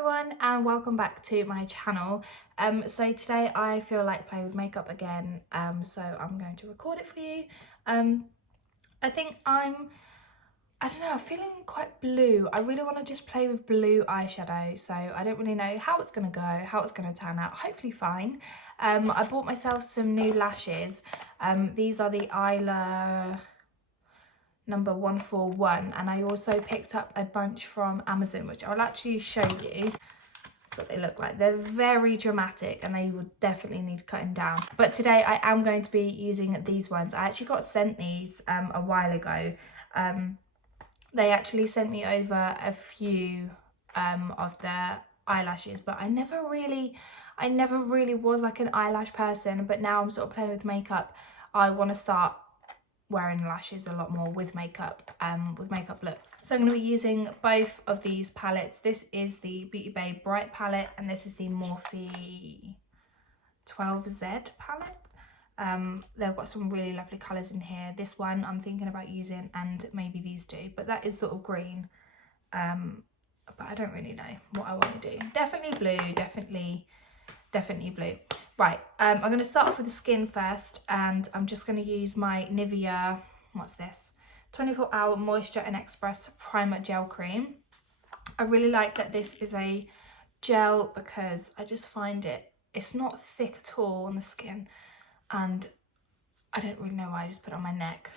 everyone and welcome back to my channel. So today I feel like playing with makeup again, so I'm going to record it for you. I think I don't know, I'm feeling quite blue. I really want to just play with blue eyeshadow, so I don't really know how it's going to go, how it's going to turn out. Hopefully fine. I bought myself some new lashes. These are the Eyelure number 141, and I also picked up a bunch from Amazon, which I'll actually show you. That's what they look like. They're very dramatic and they would definitely need cutting down. But today I am going to be using these ones. I actually got sent these a while ago. They actually sent me over a few of their eyelashes, but I never really was like an eyelash person. But now I'm sort of playing with makeup. I want to start wearing lashes a lot more with makeup looks. So I'm going to be using both of these palettes. This is the BeautyBay Bright palette and this is the Morphe 12Z palette. They've got some really lovely colours in here. This one I'm thinking about using, and maybe these two, but that is sort of green, but I don't really know what I want to do. Definitely blue, definitely blue. Right, I'm going to start off with the skin first, and I'm just going to use my Nivea, what's this? 24 Hour Moisture and Express Primer Gel Cream. I really like that this is a gel because I just find it's not thick at all on the skin, and I don't really know why I just put it on my neck.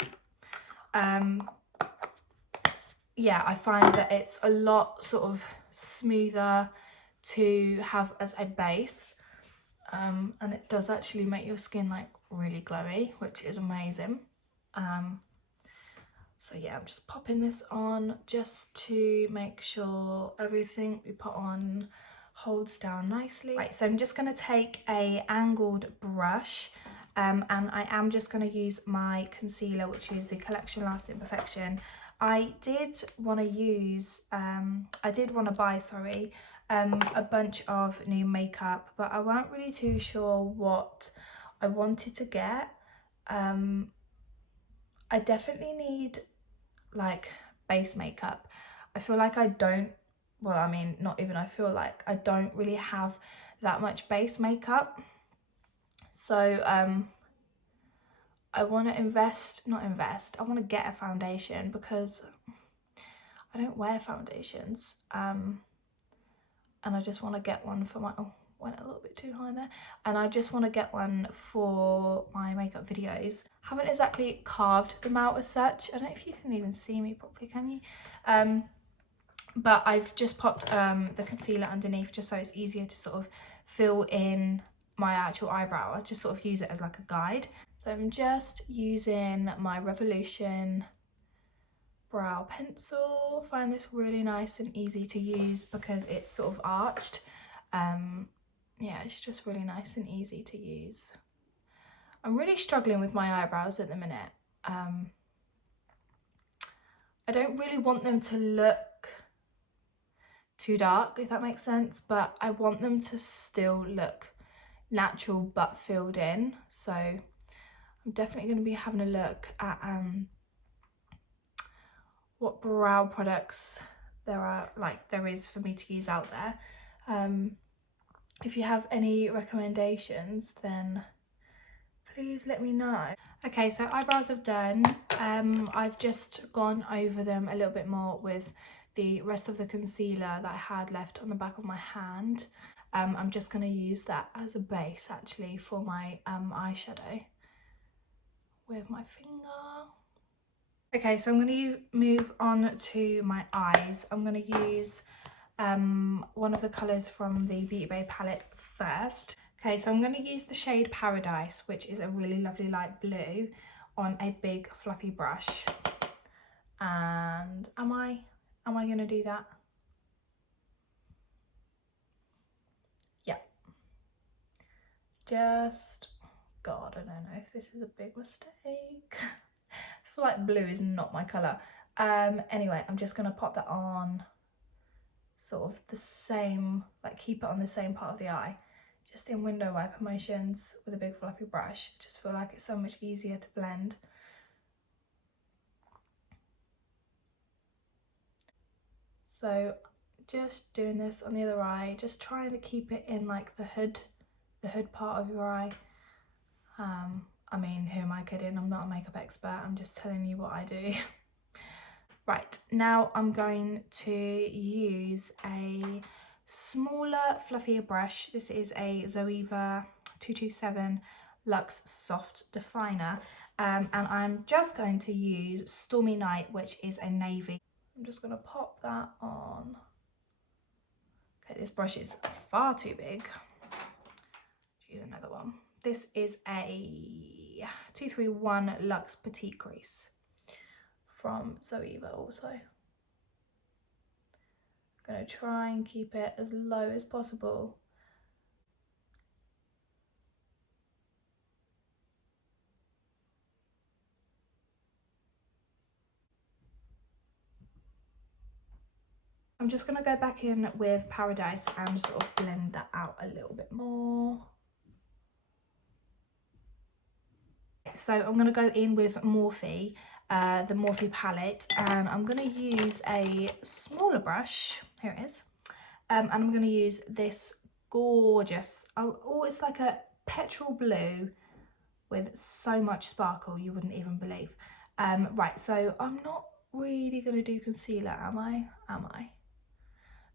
Yeah, I find that it's a lot sort of smoother to have as a base. And it does actually make your skin like really glowy, which is amazing. So yeah, I'm just popping this on just to make sure everything we put on holds down nicely. Right, so I'm just going to take a angled brush, and I am just going to use my concealer, which is the Collection Lasting Perfection. I did want to buy a bunch of new makeup, but I weren't really too sure what I wanted to get. I definitely need like base makeup. I feel like I don't, well, I mean, not even I feel like, I don't really have that much base makeup. So I want to I want to get a foundation because I don't wear foundations. And I just want to get one for my, went a little bit too high there. And I just want to get one for my makeup videos. Haven't exactly carved them out as such. I don't know if you can even see me properly, can you? But I've just popped the concealer underneath just so it's easier to sort of fill in my actual eyebrow. I just sort of use it as like a guide. So I'm just using my Revolution brow pencil. Find this really nice and easy to use because it's sort of arched. Yeah, it's just really nice and easy to use. I'm really struggling with my eyebrows at the minute. I don't really want them to look too dark, if that makes sense, but I want them to still look natural but filled in. So I'm definitely going to be having a look at what brow products there is for me to use out there. If you have any recommendations, then please let me know. Okay, so eyebrows are done. I've just gone over them a little bit more with the rest of the concealer that I had left on the back of my hand. I'm just going to use that as a base actually for my eyeshadow with my finger. Okay, so I'm going to move on to my eyes. I'm going to use one of the colours from the BeautyBay palette first. Okay, so I'm going to use the shade Paradise, which is a really lovely light blue, on a big fluffy brush. And am I going to do that? Yeah. God, I don't know if this is a big mistake. I feel like blue is not my colour. Anyway, I'm just going to pop that on sort of the same, like keep it on the same part of the eye, just in window wiper motions with a big fluffy brush. Just feel like it's so much easier to blend. So just doing this on the other eye, just trying to keep it in like the hood part of your eye. I mean, who am I kidding? I'm not a makeup expert, I'm just telling you what I do. Right, now I'm going to use a smaller, fluffier brush. This is a Zoeva 227 Luxe Soft Definer. And I'm just going to use Stormy Night, which is a navy. I'm just going to pop that on. Okay, this brush is far too big. Use another one. This is a 231 Luxe Petite Crease from Zoeva also. I'm going to try and keep it as low as possible. I'm just going to go back in with Paradise and sort of blend that out a little bit more. So I'm going to go in with Morphe, the Morphe palette, and I'm going to use a smaller brush. Here it is. And I'm going to use this gorgeous, oh, it's like a petrol blue with so much sparkle you wouldn't even believe. Right, so I'm not really going to do concealer, am I?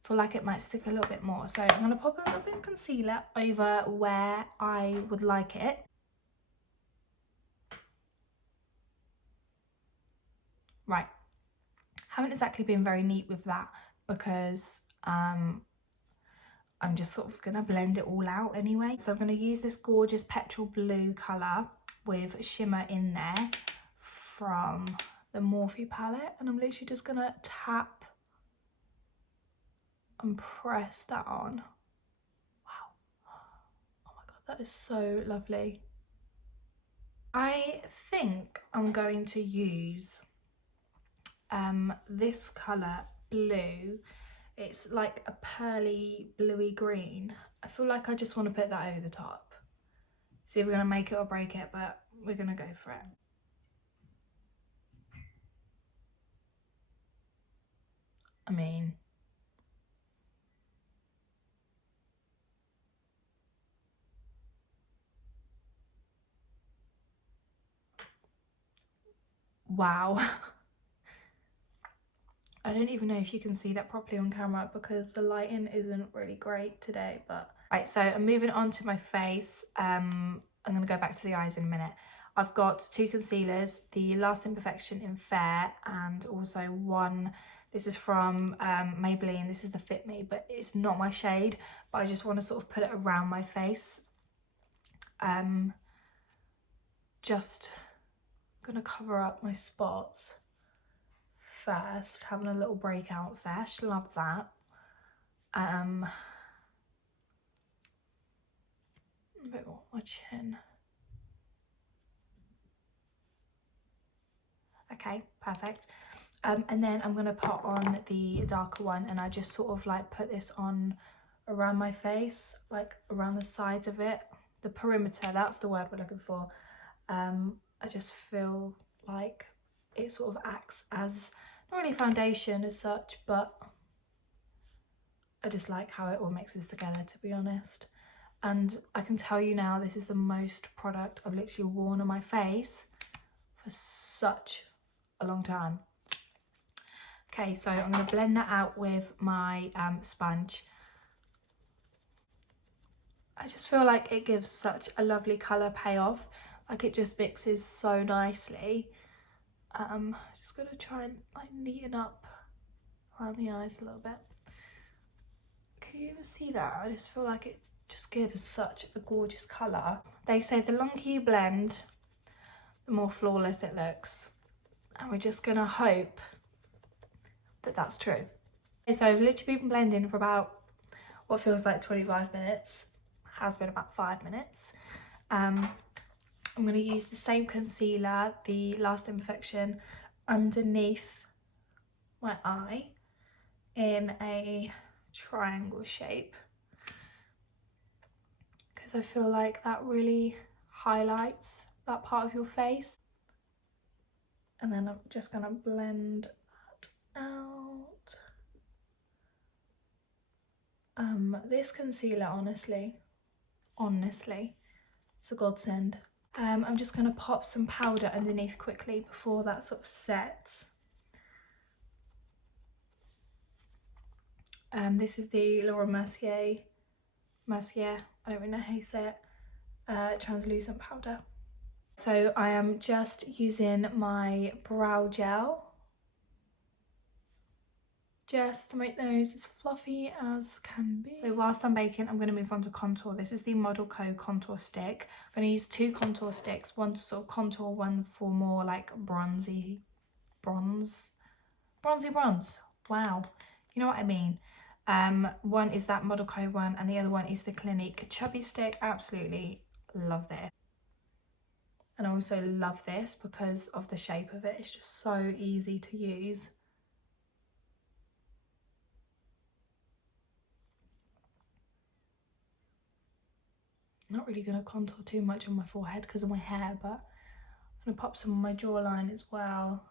Feel like it might stick a little bit more, so I'm going to pop a little bit of concealer over where I would like it. Right, haven't exactly been very neat with that because I'm just sort of going to blend it all out anyway. So I'm going to use this gorgeous petrol blue colour with shimmer in there from the Morphe palette, and I'm literally just going to tap and press that on. Wow. Oh my god, that is so lovely. I think I'm going to use this colour, blue. It's like a pearly bluey green. I feel like I just want to put that over the top. See if we're going to make it or break it, but we're going to go for it. I mean, wow. I don't even know if you can see that properly on camera because the lighting isn't really great today, but... Right, so I'm moving on to my face. I'm going to go back to the eyes in a minute. I've got two concealers, the Last Imperfection in Fair and also one, this is from Maybelline, this is the Fit Me, but it's not my shade, but I just want to sort of put it around my face. Just going to cover up my spots first, having a little breakout sesh, love that. A bit more on my chin. Okay, perfect. And then I'm going to put on the darker one, and I just sort of like put this on around my face, like around the sides of it, the perimeter, that's the word we're looking for. I just feel like it sort of acts as not really foundation as such, but I just like how it all mixes together, to be honest. And I can tell you now, this is the most product I've literally worn on my face for such a long time. Okay, so I'm going to blend that out with my sponge. I just feel like it gives such a lovely colour payoff. Like it just mixes so nicely. Just going to try and like neaten up around the eyes a little bit. Can you even see that? I just feel like it just gives such a gorgeous colour. They say the longer you blend, the more flawless it looks. And we're just going to hope that that's true. Okay, so I've literally been blending for about what feels like 25 minutes. Has been about 5 minutes. I'm going to use the same concealer, the Last Imperfection, underneath my eye in a triangle shape, because I feel like that really highlights that part of your face. And then I'm just going to blend that out. This concealer, honestly, it's a godsend. I'm just going to pop some powder underneath quickly before that sort of sets. This is the Mercier, I don't really know how you say it, translucent powder. So I am just using my brow gel just to make those as fluffy as can be. So whilst I'm baking, I'm going to move on to contour. This is the ModelCo contour stick. I'm going to use 2 contour sticks, one to sort of contour, one for more like bronzy bronze. Wow, you know what I mean. One is that ModelCo one, and the other one is the Clinique Chubby stick. Absolutely love this. And I also love this because of the shape of it. It's just so easy to use. Not really going to contour too much on my forehead because of my hair, but I'm going to pop some on my jawline as well.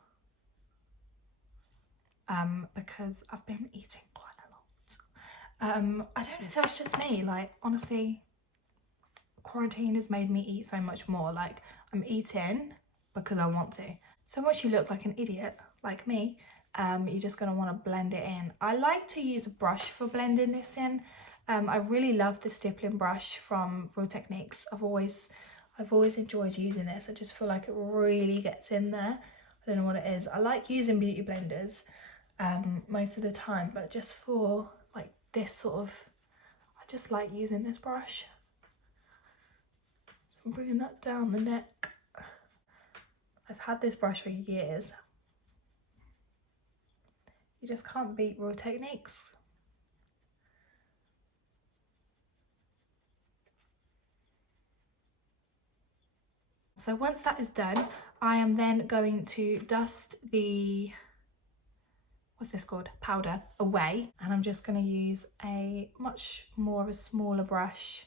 Because I've been eating quite a lot. I don't know if that's just me, like honestly, quarantine has made me eat so much more. Like I'm eating because I want to. So once you look like an idiot, like me, you're just going to want to blend it in. I like to use a brush for blending this in. I really love the stippling brush from Real Techniques. I've always enjoyed using this. I just feel like it really gets in there. I don't know what it is. I like using beauty blenders most of the time, but just for like this sort of, I just like using this brush. So I'm bringing that down the neck. I've had this brush for years. You just can't beat Real Techniques. So once that is done, I am then going to dust the, what's this called? Powder away. And I'm just going to use a much more of a smaller brush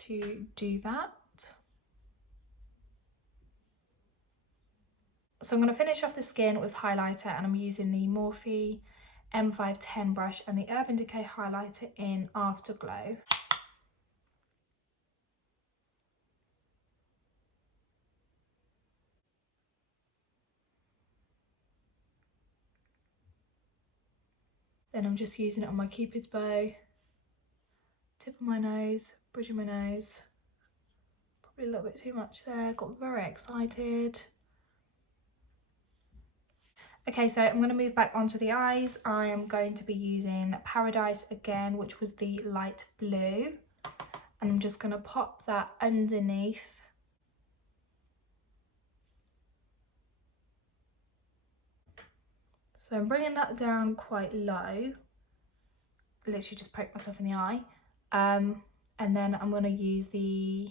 to do that. So I'm going to finish off the skin with highlighter, and I'm using the Morphe M510 brush and the Urban Decay highlighter in Afterglow. Then I'm just using it on my Cupid's bow, tip of my nose, bridge of my nose. Probably a little bit too much there, got very excited. Okay, so I'm going to move back onto the eyes. I am going to be using Paradise again, which was the light blue. And I'm just going to pop that underneath. So I'm bringing that down quite low. Literally just poke myself in the eye. And then I'm going to use the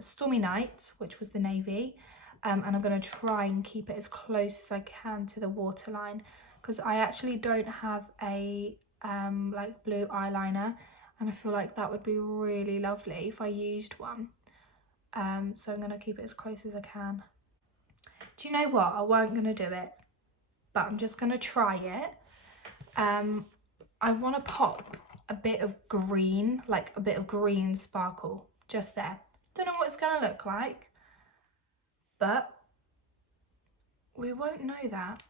Stormy Night, which was the navy. And I'm going to try and keep it as close as I can to the waterline, because I actually don't have a like blue eyeliner, and I feel like that would be really lovely if I used one. So I'm going to keep it as close as I can. Do you know what? I weren't going to do it, but I'm just going to try it. I want to pop a bit of green, like a bit of green sparkle just there. Don't know what it's going to look like, but we won't know that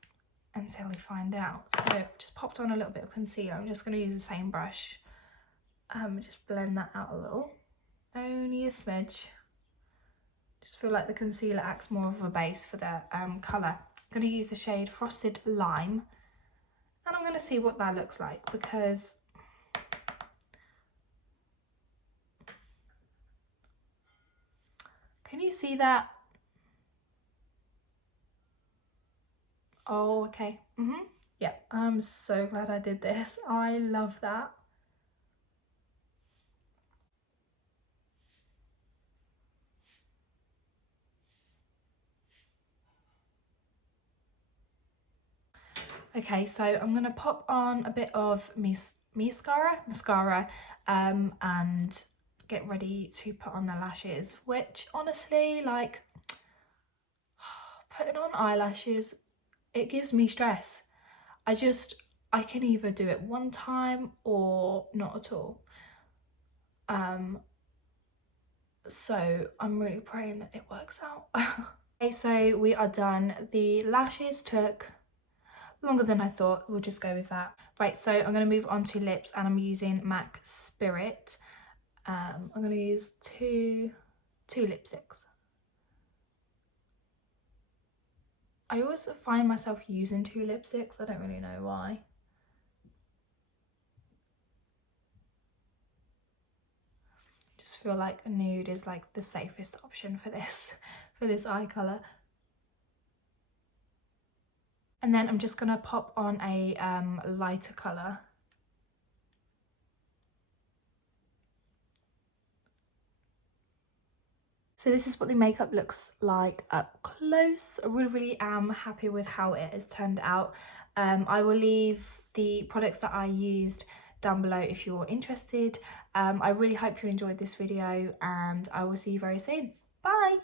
until we find out. So just popped on a little bit of concealer. I'm just going to use the same brush. Just blend that out a little, only a smidge. Just feel like the concealer acts more of a base for the colour. I'm going to use the shade Frosted Lime, and I'm going to see what that looks like, because can you see that? Oh, okay. Yeah, I'm so glad I did this. I love that. Okay, so I'm going to pop on a bit of mascara and get ready to put on the lashes, which honestly, like, putting on eyelashes, it gives me stress. I can either do it one time or not at all. So I'm really praying that it works out. Okay, so we are done. The lashes took longer than I thought. We'll just go with that. Right, so I'm going to move on to lips, and I'm using MAC Spirit. I'm going to use two lipsticks. I always find myself using 2 lipsticks. I don't really know why. Just feel like a nude is like the safest option for this eye colour. And then I'm just gonna pop on a lighter colour. So this is what the makeup looks like up close. I really am happy with how it has turned out. I will leave the products that I used down below if you're interested. I really hope you enjoyed this video, and I will see you very soon. Bye!